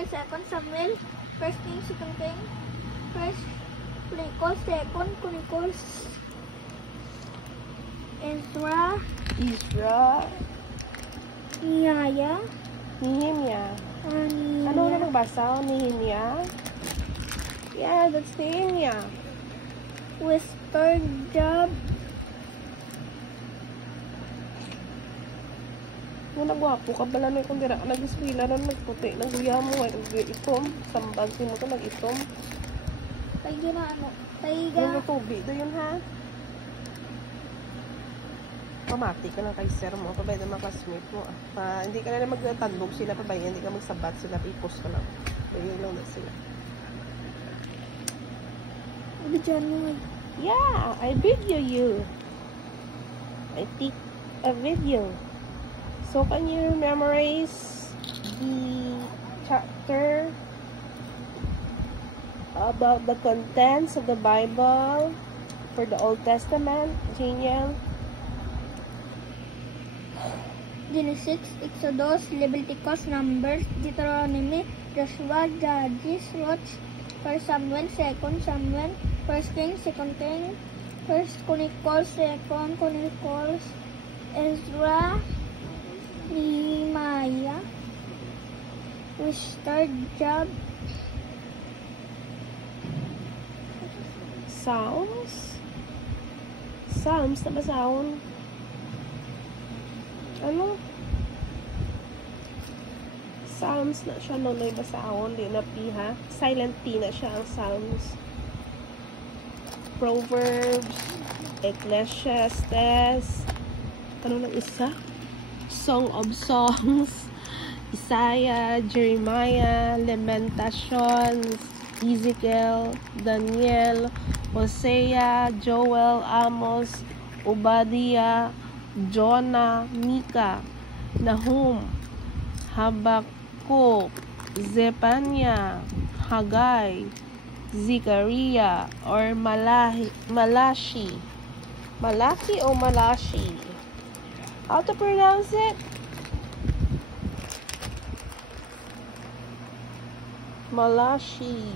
Samuel, 2 Samuel, 1 King, 2 King, 1 Chronicles, 2 Chronicles, Ezra, Nehemiah, Ano na nagbasa? Nehemiah? Yeah, that's Nehemiah. Western Job, Muna gwapo ka bala na kung dira nag-eskwela ron nagputi nagguya mo ay itom sambag mo to nag-itom tayo na ano, yung tubig do yun ha pamati ka lang kay sir mo pabay na makasmith mo hindi ka na magtandog sila pabay hindi ka magsabat sila pipos ka lang bayo lang na sila yeah I video you I take a video. So, can you memorize the chapter about the contents of the Bible for the Old Testament, Janiel? Genesis, Exodus, Leviticus, Numbers, Deuteronomy, Joshua, Judges, Ruth, 1 Samuel, 2 Samuel, 1 King, 2 King, 1 Chronicles, 2 Chronicles, Ezra, Nehemiah, Western Job, Psalms na basahon? Ano? Psalms na siya no may basahon, di na P ha? Silent P na siya ang Psalms. Proverbs, Ecclesiastes, ano na isa? Song of Songs, Isaiah, Jeremiah, Lamentations, Ezekiel, Daniel, Hosea, Joel, Amos, Obadiah, Jonah, Micah, Nahum, Habakkuk, Zephaniah, Haggai, Zechariah, or Malachi o Malachi? How to pronounce it? Malachi.